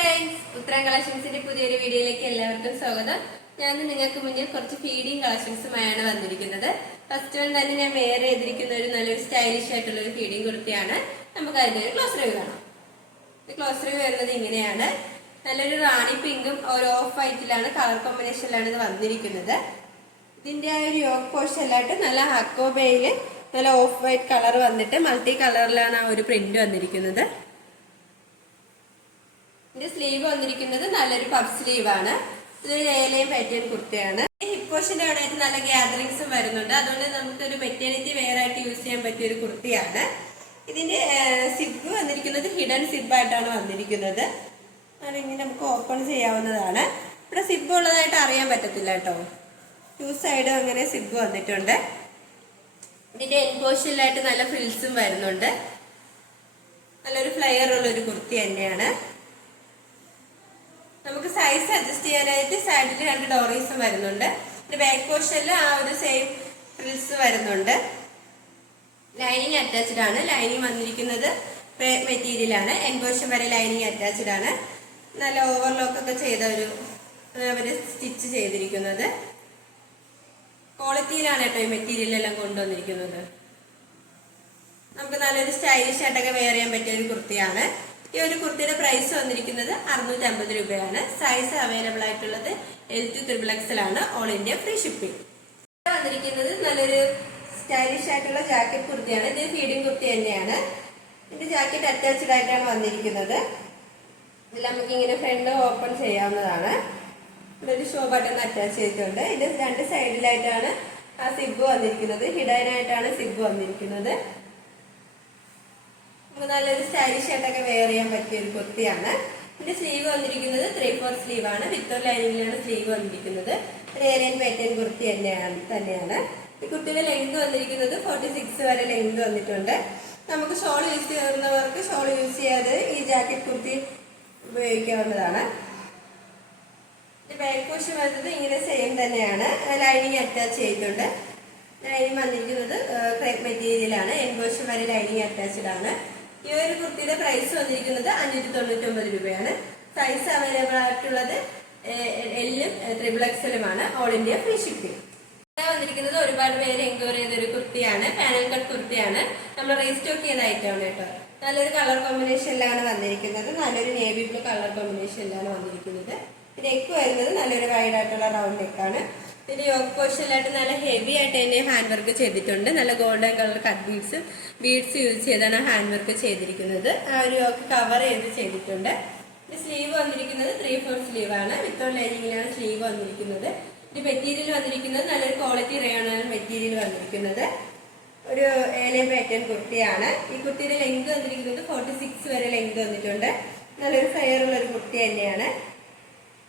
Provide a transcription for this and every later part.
Friends, ഉത്തരം കളക്ഷൻസിന്റെ പുതിയൊരു വീഡിയോയിലേക്ക് എല്ലാവർക്കും സ്വാഗതം. ഞാൻ നിങ്ങൾക്ക് മുന്നിൽ കുറച്ച് ഫീഡിങ് കളക്ഷൻസുമായാണ് വന്നിരിക്കുന്നത്. ഫസ്റ്റ് വൺ തന്നെ ഞാൻ വെയർ ചെയ്തിരിക്കുന്ന ഒരു നല്ലൊരു സ്റ്റൈലിഷ് ആയിട്ടുള്ള ഒരു ഫീഡിങ് കുർത്തിയാണ്. നമുക്ക് അതിന്റെ ഒരു ക്ലോസ് റിവ്യൂ കാണാം. ക്ലോസ് റിവ്യൂ വരുന്നത് ഇങ്ങനെയാണ്. നല്ലൊരു റാണി പിങ്കും ഒരു ഓഫ് വൈറ്റിലാണ് കളർ കോമ്പിനേഷനിലാണ് ഇത് വന്നിരിക്കുന്നത്. ഇതിന്റെ ആ ഒരു യോക്ക് പോർഷനിലായിട്ട് നല്ല ഹക്കോബയില് നല്ല ഓഫ് വൈറ്റ് കളർ വന്നിട്ട് മൾട്ടി കളറിലാണ് ആ ഒരു പ്രിന്റ് വന്നിരിക്കുന്നത്. ഇതിന്റെ സ്ലീവ് വന്നിരിക്കുന്നത് നല്ലൊരു പഫ് സ്ലീവ് ആണ്. ഇതൊരു ഏലയും പാറ്റേൺ കുർത്തിയാണ്. ഹിപ്പ് പോർഷന്റെ അവിടെ ആയിട്ട് നല്ല ഗ്യാദറിങ്സും വരുന്നുണ്ട്. അതുകൊണ്ട് നമുക്കൊരു മെറ്റേണിറ്റി വെയർ ആയിട്ട് യൂസ് ചെയ്യാൻ പറ്റിയ ഒരു കുർത്തിയാണ്. ഇതിന്റെ സിബ് വന്നിരിക്കുന്നത് ഹിഡൻ സിബ് ആയിട്ടാണ് വന്നിരിക്കുന്നത്. അതിങ്ങനെ നമുക്ക് ഓപ്പൺ ചെയ്യാവുന്നതാണ്. ഇവിടെ സിബ് ഉള്ളതായിട്ട് അറിയാൻ പറ്റത്തില്ല കേട്ടോ. ടു സൈഡും അങ്ങനെ സിബ് വന്നിട്ടുണ്ട്. ഇതിന്റെ എൻ പോർഷനിലായിട്ട് നല്ല ഫ്രിൽസും വരുന്നുണ്ട്. നല്ലൊരു ഫ്ലെയർ ഉള്ള ഒരു കുർത്തി തന്നെയാണ്. നമുക്ക് സൈസ് അഡ്ജസ്റ്റ് ചെയ്യാനായിട്ട് സൈഡിൽ 2 ഡോറീസും വരുന്നുണ്ട്. ബാക്ക് പോർഷനിൽ ആ ഒരു സെയിം ഫ്രിൽസ് വരുന്നുണ്ട്. ലൈനിങ് അറ്റാച്ച്ഡ് ആണ്. ലൈനിങ് വന്നിരിക്കുന്നത് ക്രേപ്പ് മെറ്റീരിയലാണ്. എൻ പോർഷൻ വരെ ലൈനിങ് അറ്റാച്ച്ഡ് ആണ്. നല്ല ഓവർലോക്ക് ഒക്കെ ചെയ്ത ഒരു അവര് സ്റ്റിച്ച് ചെയ്തിരിക്കുന്നത്. ക്വാളിറ്റിയിലാണ് കേട്ടോ ഈ മെറ്റീരിയൽ എല്ലാം കൊണ്ടുവന്നിരിക്കുന്നത്. നമുക്ക് നല്ലൊരു സ്റ്റൈലിഷ് ആയിട്ടൊക്കെ വെയർ ചെയ്യാൻ പറ്റിയ ഒരു കുർത്തിയാണ്. ഈ ഒരു കുർത്തിയുടെ പ്രൈസ് വന്നിരിക്കുന്നത് 650 രൂപയാണ്. സൈസ് അവൈലബിൾ ആയിട്ടുള്ളത് L to XXL ആണ്. All India free shipping. വന്നിരിക്കുന്നത് നല്ലൊരു സ്റ്റൈലിഷ് ആയിട്ടുള്ള ജാക്കറ്റ് കുർത്തിയാണ്. ഇത് ഫീഡിംഗ് കുർത്തി തന്നെയാണ്. ഇതിന്റെ ജാക്കറ്റ് അറ്റാച്ച്ഡ് ആയിട്ടാണ് വന്നിരിക്കുന്നത്. ഇതിൽ നമുക്ക് ഇങ്ങനെ ഫ്രണ്ട് ഓപ്പൺ ചെയ്യാവുന്നതാണ്. ഇവിടെ ഒരു ഷോ ബട്ടൺ അറ്റാച്ച് ചെയ്തിട്ടുണ്ട്. ഇതിന്റെ 2 സൈഡിലായിട്ടാണ് ആ സിബ് വന്നിരിക്കുന്നത്. ഹിഡനായിട്ടാണ് സിബ് വന്നിരിക്കുന്നത്. നല്ലൊരു സ്റ്റൈലിഷ് ആയിട്ടൊക്കെ വെയർ ചെയ്യാൻ പറ്റിയ ഒരു കുർത്തിയാണ്. ഇതിന്റെ സ്ലീവ് വന്നിരിക്കുന്നത് 3/4 സ്ലീവ് ആണ്. വിത്തൗട്ട് ലൈനിങ്ങിലാണ് സ്ലീവ് വന്നിരിക്കുന്നത്. ഒരു ഏലിയൻ പാറ്റേൺ കുർത്തി തന്നെയാണ്. ഈ കുർത്തിയുടെ ലെങ്ത് വന്നിരിക്കുന്നത് 46 വരെ ലെങ്ത് വന്നിട്ടുണ്ട്. നമുക്ക് ഷോൾ യൂസ് ചെയ്യുന്നവർക്ക് ഷോൾ യൂസ് ചെയ്യാതെ ഈ ജാക്കറ്റ് കുർത്തി ഉപയോഗിക്കാവുന്നതാണ്. ബാക്ക് പോർഷൻ വരുന്നത് ഇങ്ങനെ സെയിം തന്നെയാണ്. ലൈനിങ് അറ്റാച്ച് ചെയ്തിട്ടുണ്ട്. ലൈനിങ് വന്നിരിക്കുന്നത് ക്രേപ്പ് മെറ്റീരിയലാണ്. എൻ പോർഷൻ വരെ ലൈനിങ് അറ്റാച്ച്ഡ് ആണ്. ഈ ഒരു കുർത്തിയുടെ പ്രൈസ് വന്നിരിക്കുന്നത് 599 രൂപയാണ്. സൈസ് അവൈലബിൾ ആയിട്ടുള്ളത് L-ഉം XXL-ഉമാണ്. All India free shipping. വന്നിരിക്കുന്നത് ഒരുപാട് പേര് എൻക്വയറി ചെയ്ത ഒരു കുർത്തിയാണ്. പാനൽ കട്ട് കുർത്തിയാണ്. നമ്മൾ റീസ്റ്റോക്ക് ചെയ്ത ഐറ്റമാണ് കേട്ടോ. നല്ലൊരു കളർ കോമ്പിനേഷനിലാണ് വന്നിരിക്കുന്നത്. നല്ലൊരു നേവി ബ്ലൂ കളർ കോമ്പിനേഷനിലാണ് വന്നിരിക്കുന്നത്. നെക്ക് വരുന്നത് നല്ലൊരു വൈഡ് ആയിട്ടുള്ള റൗണ്ട് നെക്കാണ്. ഇതിന്റെ യോക്ക് പോർഷനിലായിട്ട് നല്ല ഹെവി ആയിട്ട് തന്നെ ഹാൻഡ് വർക്ക് ചെയ്തിട്ടുണ്ട്. നല്ല golden colour cut beads use ചെയ്താണ് ഹാൻഡ് വർക്ക് ചെയ്തിരിക്കുന്നത്. ആ ഒരു യോക്ക് കവർ ചെയ്തിട്ടുണ്ട്. സ്ലീവ് വന്നിരിക്കുന്നത് 3/4 സ്ലീവ് ആണ്. വിത്തൗട്ട് ലൈനിങ്ങിലാണ് സ്ലീവ് വന്നിരിക്കുന്നത്. ഇത് മെറ്റീരിയൽ വന്നിരിക്കുന്നത് നല്ലൊരു ക്വാളിറ്റി റയോണാണ് മെറ്റീരിയൽ വന്നിരിക്കുന്നത്. ഒരു ഏലിയൻ പാറ്റേൺ കുർത്തിയാണ്. ഈ കുർത്തിയുടെ ലെങ്ത് വന്നിരിക്കുന്നത് 46 വരെ ലെങ്ത് വന്നിട്ടുണ്ട്. നല്ലൊരു ഫ്ലെയർ ഉള്ള ഒരു കുർത്തി തന്നെയാണ്.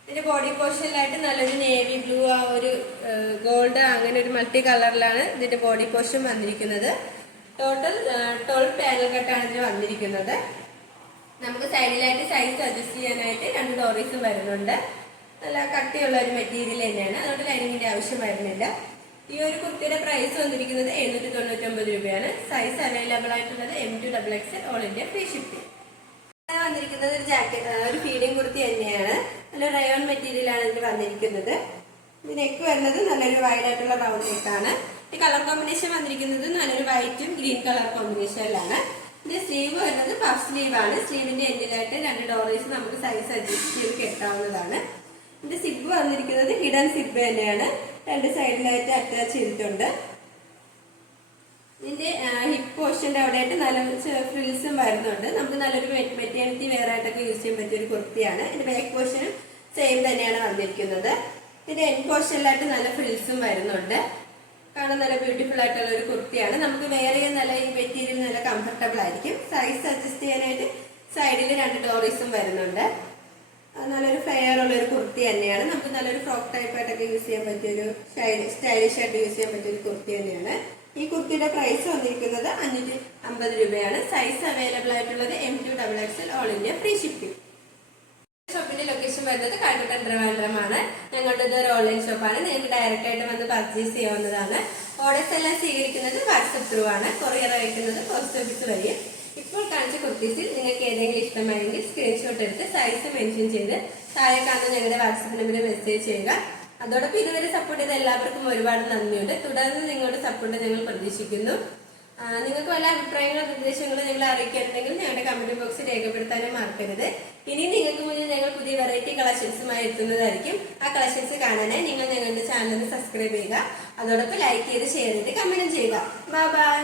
ഇതിന്റെ ബോഡി പോർഷനിലായിട്ട് നല്ലൊരു നേവി ബ്ലൂ ആ ഒരു ഗോൾഡ് അങ്ങനെ ഒരു മൾട്ടി കളറിലാണ് ഇതിന്റെ ബോഡി പോർഷൻ വന്നിരിക്കുന്നത്. ടോട്ടൽ 12 പാനൽ കട്ടാണ് ഇതിന് വന്നിരിക്കുന്നത്. നമുക്ക് സൈഡിലായിട്ട് സൈസ് അഡ്ജസ്റ്റ് ചെയ്യാനായിട്ട് 2 ഡോറീസും വരുന്നുണ്ട്. നല്ല കട്ടിയുള്ള ഒരു മെറ്റീരിയൽ തന്നെയാണ്. അതുകൊണ്ട് ലൈനിങ്ങിന്റെ ആവശ്യം വരുന്നില്ല. ഈ ഒരു കുർത്തിയുടെ പ്രൈസ് വന്നിരിക്കുന്നത് 799 രൂപയാണ്. സൈസ് അവൈലബിൾ ആയിട്ടുള്ളത് M to XXL all India free shipping. വന്നിരിക്കുന്നത് ഒരു ജാക്കറ്റ് ഒരു ഫീഡിംഗ് കുർത്തി തന്നെയാണ്. നല്ല റയോൺ മെറ്റീരിയൽ ആണ് ഇതിൽ വന്നിരിക്കുന്നത്. ഇത് നെക്ക് വരുന്നത് നല്ലൊരു വൈഡ് ആയിട്ടുള്ള റൗണ്ട് നെക്കാണ്. ഈ കളർ കോമ്പിനേഷൻ വന്നിരിക്കുന്നത് നല്ലൊരു വൈറ്റും ഗ്രീൻ കളർ കോമ്പിനേഷനിലാണ്. ഇതിന്റെ സ്ലീവ് വരുന്നത് പഫ് സ്ലീവ് ആണ്. സ്ലീവിന്റെ എൻഡിലായിട്ട് 2 ഡോറീസ് നമുക്ക് സൈസ് അഡ്ജസ്റ്റ് ചെയ്ത് കെട്ടാവുന്നതാണ്. ഇതിന്റെ സിബ് വന്നിരിക്കുന്നത് ഹിഡൻ സിബ് തന്നെയാണ്. 2 സൈഡിലായിട്ട് അറ്റാച്ച് ചെയ്തിട്ടുണ്ട്. ഇതിന്റെ ഹിപ്പ് പോർഷന്റെ അവിടെയായിട്ട് നല്ല ഫ്രിൽസും വരുന്നുണ്ട്. നമുക്ക് നല്ലൊരു മെറ്റേണിറ്റി വെയർ ആയിട്ടൊക്കെ യൂസ് ചെയ്യാൻ പറ്റിയ ഒരു കുർത്തിയാണ്. ഇതിന്റെ ബാക്ക് പോർഷനും സെയിം തന്നെയാണ് വന്നിരിക്കുന്നത്. ഇതിന്റെ എൻ പോർഷനിലായിട്ട് നല്ല ഫ്രിൽസും വരുന്നുണ്ട്. കാണാൻ നല്ല ബ്യൂട്ടിഫുൾ ആയിട്ടുള്ള ഒരു കുർത്തിയാണ്. നമുക്ക് വെയർ ചെയ്യാൻ നല്ല ഈ മെറ്റീരിയൽ നല്ല കംഫർട്ടബിൾ ആയിരിക്കും. സൈസ് അഡ്ജസ്റ്റ് ചെയ്യാനായിട്ട് സൈഡിൽ 2 ഡോറീസും വരുന്നുണ്ട്. നല്ലൊരു ഫ്ലെയർ ഉള്ള ഒരു കുർത്തി തന്നെയാണ്. നമുക്ക് നല്ലൊരു ഫ്രോക്ക് ടൈപ്പ് ആയിട്ടൊക്കെ യൂസ് ചെയ്യാൻ പറ്റിയൊരു സ്റ്റൈലിഷ് ആയിട്ട് യൂസ് ചെയ്യാൻ പറ്റിയ ഒരു കുർത്തി തന്നെയാണ്. ഈ കുർത്തിയുടെ പ്രൈസ് വന്നിരിക്കുന്നത് 550 രൂപയാണ്. സൈസ് അവൈലബിൾ ആയിട്ടുള്ളത് M to XXL all India free shipping. ഷോപ്പിന്റെ ലൊക്കേഷൻ വരുന്നത് കാൽക്കട്ട ട്രിവാൻഡ്രമാണ്. ഞങ്ങളുടെ ഇതൊരു ഓൺലൈൻ ഷോപ്പാണ്. നിങ്ങൾക്ക് ഡയറക്റ്റ് ആയിട്ട് വന്ന് പർച്ചേസ് ചെയ്യാവുന്നതാണ്. ഓർഡേഴ്സ് എല്ലാം സ്വീകരിക്കുന്നത് വാട്സപ്പ് ത്രൂ ആണ്. കൊറിയർ അയക്കുന്നത് പോസ്റ്റ് ഓഫീസ് വഴി. ഇപ്പോൾ കാണിച്ച കുർത്തീസിൽ നിങ്ങൾക്ക് ഏതെങ്കിലും ഇഷ്ടമായെങ്കിൽ സ്ക്രീൻഷോട്ട് എടുത്ത് സൈസ് മെൻഷൻ ചെയ്ത് താഴെ കാണുന്ന ഞങ്ങളുടെ വാട്സപ്പ് നമ്പറിൽ മെസ്സേജ് ചെയ്യുക. അതോടൊപ്പം ഇതുവരെ സപ്പോർട്ട് ചെയ്ത എല്ലാവർക്കും ഒരുപാട് നന്ദിയുണ്ട്. തുടർന്ന് നിങ്ങളുടെ സപ്പോർട്ട് ഞങ്ങൾ പ്രതീക്ഷിക്കുന്നു. നിങ്ങൾക്ക് വല്ല അഭിപ്രായങ്ങളോ നിർദ്ദേശങ്ങളോ നിങ്ങൾ അറിയിക്കാനുണ്ടെങ്കിൽ ഞങ്ങളുടെ കമന്റ് ബോക്സിൽ രേഖപ്പെടുത്താനും മറക്കരുത്. ഇനി നിങ്ങൾക്ക് മുന്നിൽ ഞങ്ങൾ പുതിയ വെറൈറ്റി കളക്ഷൻസുമായി എത്തുന്നതായിരിക്കും. ആ കളക്ഷൻസ് കാണാനായി നിങ്ങൾ ഞങ്ങളുടെ ചാനൽ സബ്സ്ക്രൈബ് ചെയ്യുക. അതോടൊപ്പം ലൈക്ക് ചെയ്ത് ഷെയർ ചെയ്ത് കമന്റ് ചെയ്യുക. Bye bye.